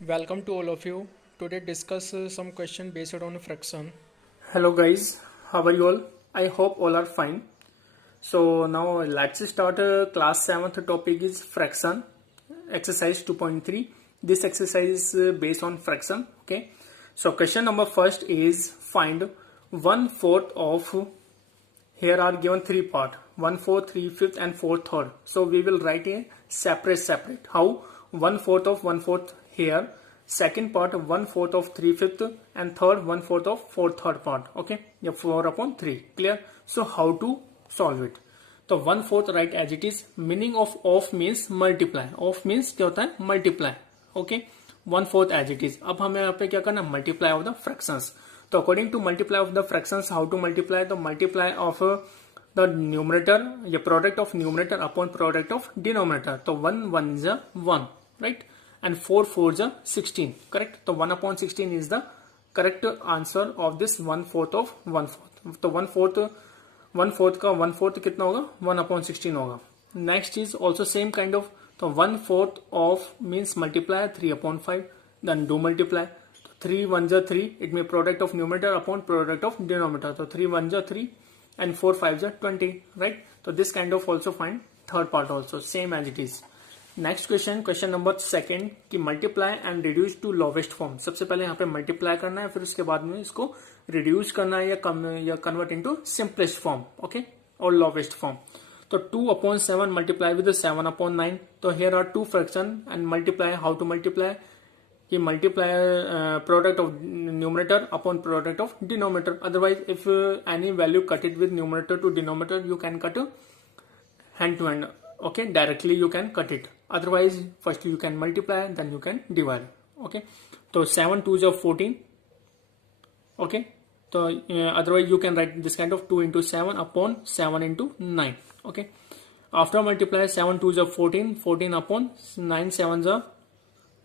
Welcome to all of you. Today discuss some question based on fraction. Hello guys, how are you all? I hope all are fine. So now let's start class 7th topic is fraction, exercise 2.3. This exercise is based on fraction. Okay. So question number first is find 1/4 of, here are given three part, 1/4, 3/5 and 4/3. So we will write a separate. How? 1/4 of 1/4 here, second part 1/4 of 3/5 and third 1/4 of 4/3 part. Okay, yeah, 4/3. Clear? So how to solve it? तो 1/4 right as it is. Meaning of means multiply. Of means क्या होता है? Multiply. Okay, 1/4 as it is. अब हमें यहाँ पे क्या करना है? Multiply of the fractions. तो according to multiply of the fractions, how to multiply? तो मल्टीप्लाई ऑफ द न्यूमरेटर या product of numerator upon product of denominator. तो 1 1 जा 1, राइट, and 4 4 जा 16. करेक्ट. तो 1/16 is the correct answer of this 1/4 of 1/4. तो 1/4 का 1/4 कितना होगा? 1/16 होगा. Next is also same kind of. तो 1/4 of means multiply 3/5. Then do multiply. 3 1 जा 3. It may product of numerator upon product of denominator. तो 3 1 जा 3 and 4 5 जा 20. राइट. तो this kind of also find third part also same as it is. Next question number second कि multiply and reduce to lowest form. सबसे पहले यहाँ पे multiply करना है, फिर उसके बाद में इसको रिड्यूस करना है या convert into simplest form. Okay, और लोवेस्ट फॉर्म. तो 2/7 मल्टीप्लाई विद 7/9. तो here are two fraction and multiply. How to multiply? कि multiply product of numerator upon product of denominator. Otherwise if any value cut it with numerator to denominator, you can cut hand to hand. Okay, directly you can cut it. Otherwise first you can multiply, then you can divide. Okay, so 7 2s are 14. Okay, so otherwise you can write this kind of 2 into 7 upon 7 into 9. Okay, after multiply 7 2s are 14, 14 upon 9 7s are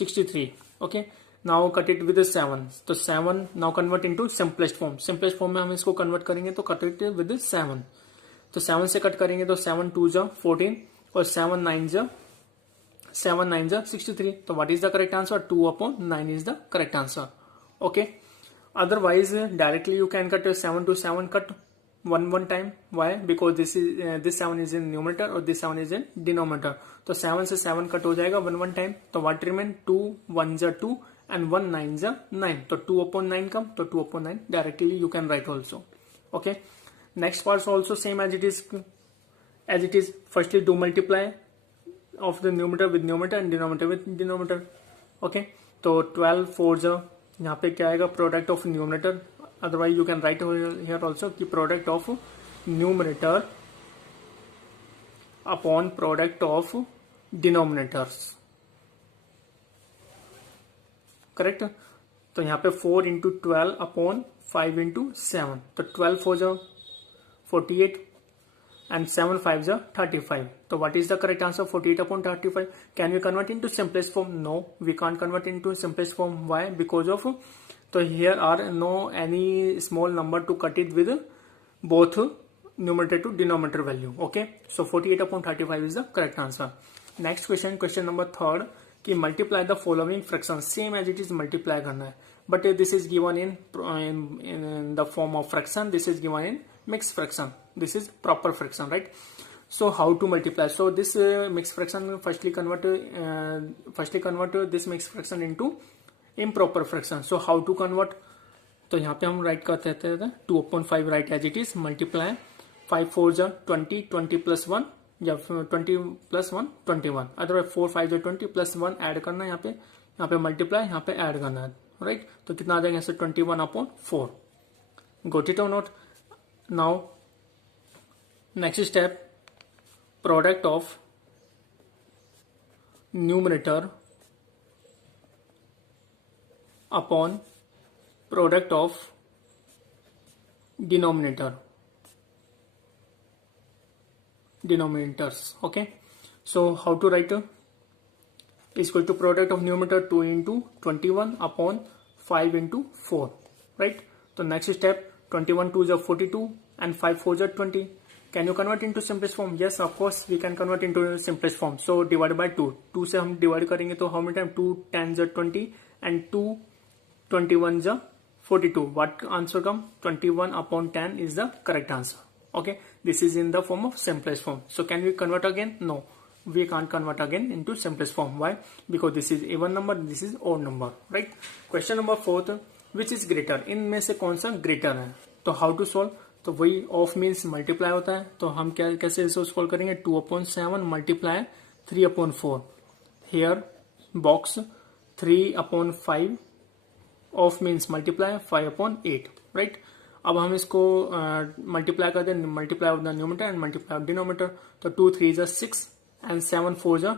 63. Okay, now cut it with the 7. तो 7 now convert into simplest form. simplest form में हम इसको convert करेंगे तो cut it with the 7. तो 7 से cut करेंगे तो 7 2s are 14 और 7 9s are 63. तो what is the correct answer? 2/9 is the correct answer. Okay, otherwise directly you can cut 7 to 7 cut one time. Why? Because this 7 is in numerator और this 7 is in denominator. तो 7 से 7 cut हो जाएगा one time. तो what remain? 2 1s are 2 and 1 9s are 9. तो 2/9 कम, तो 2/9 directly you can right also. Okay, next part also same as it is. Firstly do multiply of the numerator with numerator and denominator with denominator. Okay, तो 12 4 यहाँ पे क्या आएगा? Product of numerator. Otherwise you can write here also कि product of numerator upon product of denominators. Correct. तो यहाँ पे 4 into 12 upon 5 into 7. तो 12 4 48 and 7 5 35. So what is the correct answer? 48/35. Can we convert into simplest form? No, we can't convert into simplest form. Why? Because of, so here are no any small number to cut it with both numerator to denominator value. Okay, so 48/35 is the correct answer. Next question number third कि multiply the following fractions. Same as it is multiply करना है, but this is given in the form of fraction. This is given in mixed fraction. This is proper fraction, right? So how to multiply? So this mixed fraction firstly convert this mixed fraction into improper fraction. So how to convert? तो यहाँ पे हम right करते थे 2/5 write as it is. Multiply 5 4 जा 20, 20 plus 1 या 20 plus 1 21. Otherwise 4 5 जा 20 plus 1 add करना है यहाँ पे मल्टीप्लाई, यहाँ पे ऐड करना है. राइट, तो कितना आ जाएगा? 21/4. गोट इट और not? Now next step, product of numerator upon product of denominators. Okay, so how to write? Is equal to product of numerator 2 into 21 upon 5 into 4. Right, so next step, 21 2s are 42 and 5 4s are 20. Can you convert into simplest form? Yes, of course we can convert into simplest form. So divide by 2. 2 से हम divide करेंगे तो how many time? 2 10 जा 20 and 2 21 जा 42. What answer come? 21 upon 10 is the correct answer. Okay, this is in the form of simplest form. So can we convert again? No, we can't convert again into simplest form. Why? Because this is even number, this is odd number, right? Question number 4, which is greater? इनमें से कौन सा greater है? तो how to solve? तो वही of means multiply होता है, तो हम क्या कैसे इसको सॉल्व करेंगे? 2/7 multiply 3/4. Here box 3/5 of means multiply 5/8, right? अब हम इसको मल्टीप्लाई कर दें, multiply of the numerator and multiply of denominator. तो 2 3 जा 6 एंड 7 4 जा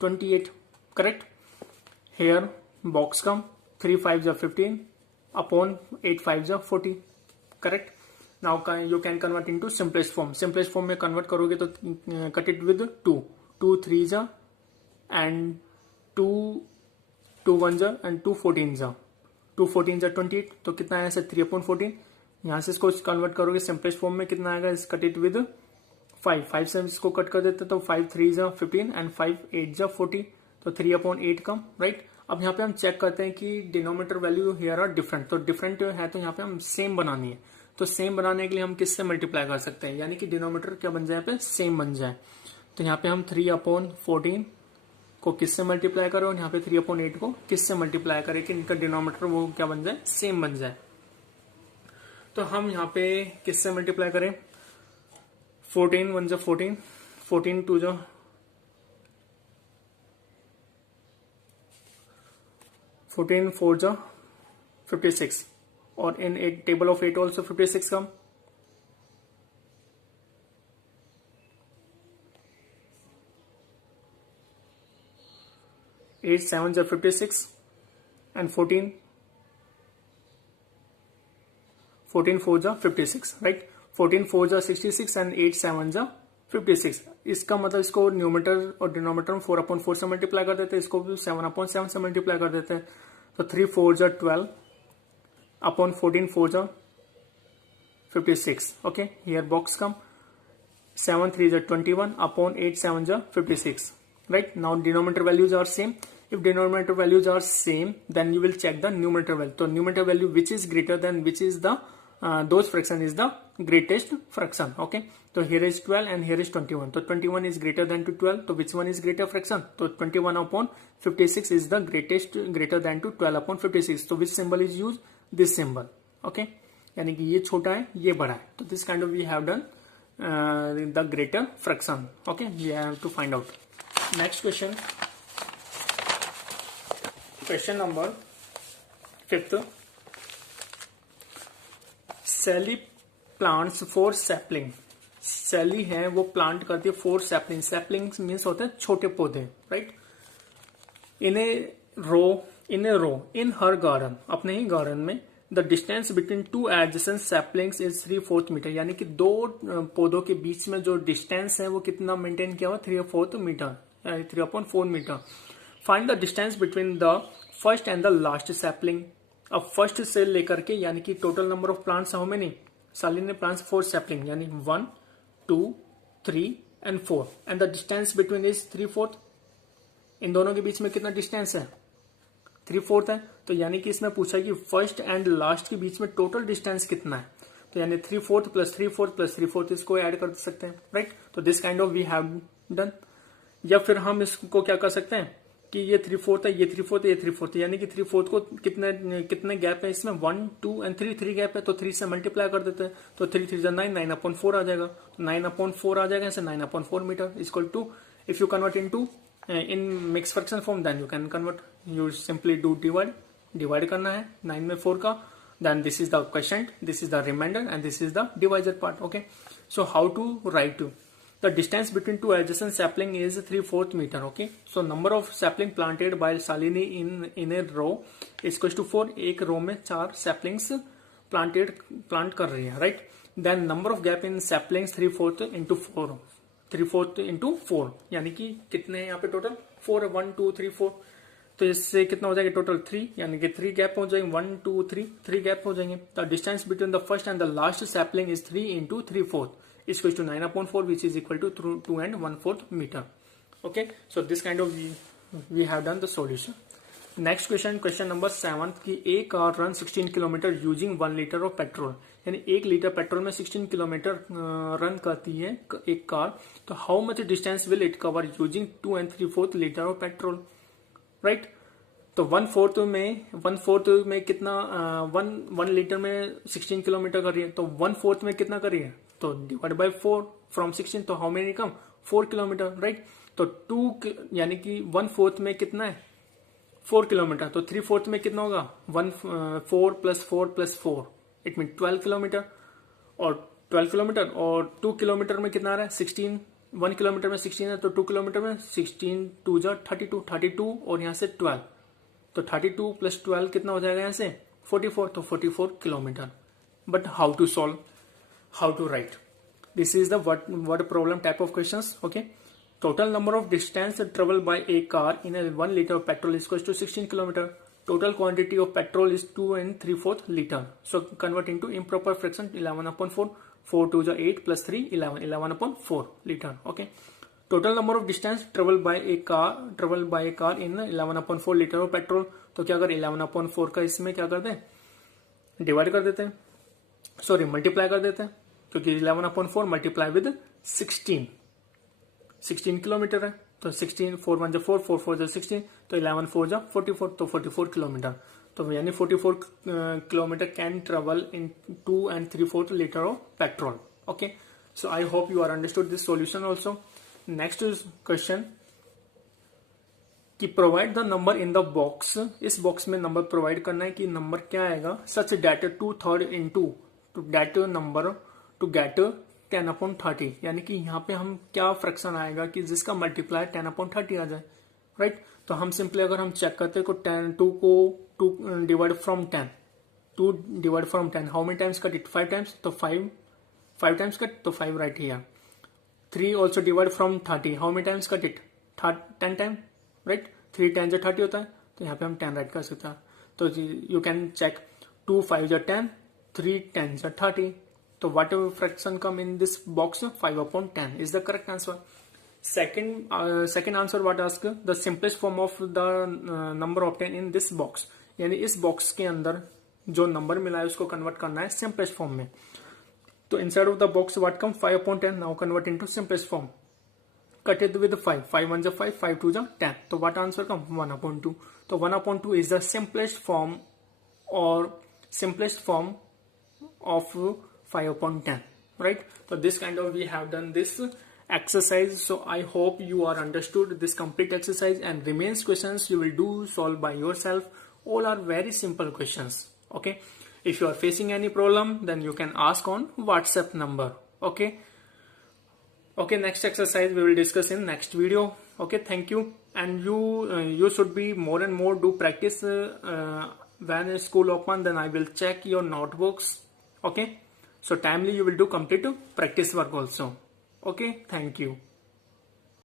28, करेक्ट? हियर बॉक्स कम 3 5 जा 15 अपॉन 8 5 जा 40, correct? Now you can convert into simplest form. Simplest form में कन्वर्ट करोगे तो कट इट विद 2 3 जा एंड 2 1 जा एंड 2 14 जा 2 14 जा 28. तो कितना आया? 3/14. यहां से इसको कन्वर्ट करोगे सिंपलेस्ट फॉर्म में कितना आएगा? कट इट विद 5 से इसको कट कर देते तो 5 3 जा 15 एंड 5 8 जा 40. तो 3/8 कम, राइट? अब यहाँ पे हम चेक करते हैं कि denominator value here are different. तो डिफरेंट है तो यहाँ पे हम सेम बनानी है. तो सेम बनाने के लिए हम किससे मल्टीप्लाई कर सकते हैं? यानी कि डिनोमिनेटर क्या बन जाए? यहाँ पे सेम बन जाए. तो यहाँ पे हम 3/14 को किससे मल्टीप्लाई करें और यहाँ पे 3/8 को किससे मल्टीप्लाई करें कि इनका डिनोमिनेटर वो क्या बन जाए? सेम बन जाए. तो हम यहाँ पे किससे मल्टीप्लाई करें? 14 1 जा 14, 14 2 जा 14 4 जा 56 और इन एक table of 8 also 56 come. Eight 7 जा 56 एंड 14 4 जा 56, राइट? 14 4 जा 66 एंड 8 7 जा 56. इसका मतलब इसको न्यूमरेटर और डिनोमिनेटर में 4/4 से मल्टीप्लाई कर देते हैं, इसको भी 7/7 से मल्टीप्लाई कर देते हैं. तो 3 4 जा 12 अपॉन 14 4 जा 56. ओके, हियर बॉक्स कम 7 3 जा 21 अपॉन 8 7 जा 56, right? Now denominator values are same. If denominator values are same, then you will check the numerator value. So numerator value which is greater than which is the those fraction is the greatest fraction. Okay, so here is 12 and here is 21. So 21 is greater than to 12. So which one is greater fraction? So 21/56 is the greater than to 12/56. So which symbol is used? This symbol. Okay, यानी कि ये छोटा है ये बड़ा है. तो this kind of we have done the greater fraction. Okay, we have to find out. Next question. Question number 5th. Sally plants 4 sapling. Sally है वो प्लांट करती है 4 sapling. Sapling मीन्स होते हैं छोटे पौधे, right? In a row in her garden, अपने ही गार्डन में, the distance between 2 adjacent saplings is 3/4 metre. यानी कि 2 पौधों के बीच में जो डिस्टेंस है वो कितना मेंटेन किया हुआ? 3/4 metre, 3/4 metre. Find the distance between the first and the last sapling. अब फर्स्ट से लेकर के यानी कि total number of plants how many? साली ने प्लांट्स 4 सैपलिंग यानी 1 2 3 and 4 and the distance between is 3/4. इन दोनों के बीच में कितना डिस्टेंस है? 3/4 है. तो यानी कि इसमें पूछा कि फर्स्ट एंड लास्ट के बीच में टोटल डिस्टेंस कितना है? तो यानी 3/4 प्लस 3/4 प्लस 3/4 इसको ऐड कर सकते हैं, राइट? तो this kind of we have done. या फिर हम इसको क्या कर सकते हैं कि ये 3/4 है, ये 3/4 है, ये 3/4 है, यानी कि 3/4 को कितने गैप है इसमें? 1 2 एंड 3 गैप है. तो 3 से मल्टीप्लाई कर देते हैं. तो 3 3 जा 9 9/4 आ जाएगा. तो 9/4 आ जाएगा, ऐसे 9/4 metre equal to. If you convert into in mix fraction form then you can convert. You simply do divide करना है 9 में 4 का. Then this is the question, this is the reminder and this is the divisor part. Okay, so how to write to the distance between 2 adjacent sapling is 3/4 meter. Okay, so number of sapling planted by Salini in a row is equals to 4. एक रो में 4 saplings plant कर रही है, right? Then number of gap in saplings 3/4 into 4, 3/4 into 4 यानी कि कितने यहाँ पे टोटल 4 1 2 3 4. तो इससे कितना हो जाएगा टोटल 3, यानी कि 3 गैप हो जाएंगे, 1 2 3 3 गैप हो जाएंगे. The distance between the first and the last sapling is 3 into 3/4 is equal to 9/4, which is equal to 2 and 1/4 meter. Okay, so this kind of we have done the solution. Next question number 7 की a car run 16 kilometre using 1 litre of petrol, यानी 1 litre petrol में 16 kilometre run करती है एक car. तो how much distance will it cover using 2 and 3/4 litre of petrol, right. तो 1/4 में कितना, 1 लीटर में 16 किलोमीटर कर रही है, तो 1/4 में कितना कर रही है, तो डिवाइड बाय 4 फ्रॉम 16, तो how many come 4 kilometre, right. तो 2 यानी कि 1/4 में कितना है 4 किलोमीटर, तो 3/4 में कितना होगा 4 + 4 + 4 इट मीन 12 किलोमीटर. और 12 किलोमीटर और 2 किलोमीटर में कितना आ रहा है 16, 1 किलोमीटर में 16 है, तो 2 किलोमीटर में 16 2 जा 32 और यहाँ से 12, तो 32 + 12 कितना हो जाएगा यहाँ से 44, तो 44 kilometre. But how to solve, how to write, this is the word problem type of questions. Okay, total number of distance traveled by a car in a 1 liter of petrol is equal to 16 km. Total quantity of petrol is 2 and 3/4 liter. So convert into improper fraction 11/4, 4 2 is 8 plus 3 11, 11/4 liter. Okay, total number of distance traveled by a car in 11/4 liter of petrol. तो क्या कर 11/4 का इसमें क्या करते हैं divide कर देते हैं, सॉरी मल्टीप्लाई कर देते हैं, क्योंकि 11/4 मल्टीप्लाई विद 16 किलोमीटर है, तो 16 4 1 जा 4 4 4 जा 16, तो 11 4 जा 44, तो 44 किलोमीटर. तो यानी 44 kilometre can travel in 2 and 3/4 litre of petrol. Okay, so I hope you are understood this solution also. Next question कि provide the number in the box, इस बॉक्स में नंबर प्रोवाइड करना है कि नंबर क्या आएगा such that 2/3 into to that number to get 10/30, यानी कि यहाँ पे हम क्या फ्रैक्शन आएगा कि जिसका मल्टीप्लाई 10/30 आ जाए, राइट. तो हम सिंपली अगर हम चेक करते को 2 को 2 divide from 10, how many times cut it 5 times, तो 5 टाइम्स कट, तो 5 right here. 3 also divide from 30, how many times cut it 10 time, right. 3 10 जा 30 होता है, तो यहाँ पे हम 10 राइट कर सकते हैं. तो यू कैन चेक 2 5 जा 10, 3 10 जा 30. So whatever fraction come in this box 5/10 is the correct answer. Second answer what ask the simplest form of the number obtained in this box, यानी इस बॉक्स के अंदर जो नंबर मिला है उसको कन्वर्ट करना है सिंपलेस्ट फॉर्म में. तो inside of the box what come 5/10, now convert into simplest form, cut it with 5 5 1 जा 5 5 2 जा 10, तो व्हाट आंसर कम 1/2. तो 1/2 is the simplest form of 5/10, right. So this kind of we have done this exercise. So I hope you are understood this complete exercise, and remains questions you will do solve by yourself. All are very simple questions. Okay, if you are facing any problem then you can ask on WhatsApp number. Okay, next exercise we will discuss in next video. Okay, thank you. And you should be more and more do practice when school open, then I will check your notebooks. Okay, so timely you will do complete practice work also. Okay, thank you.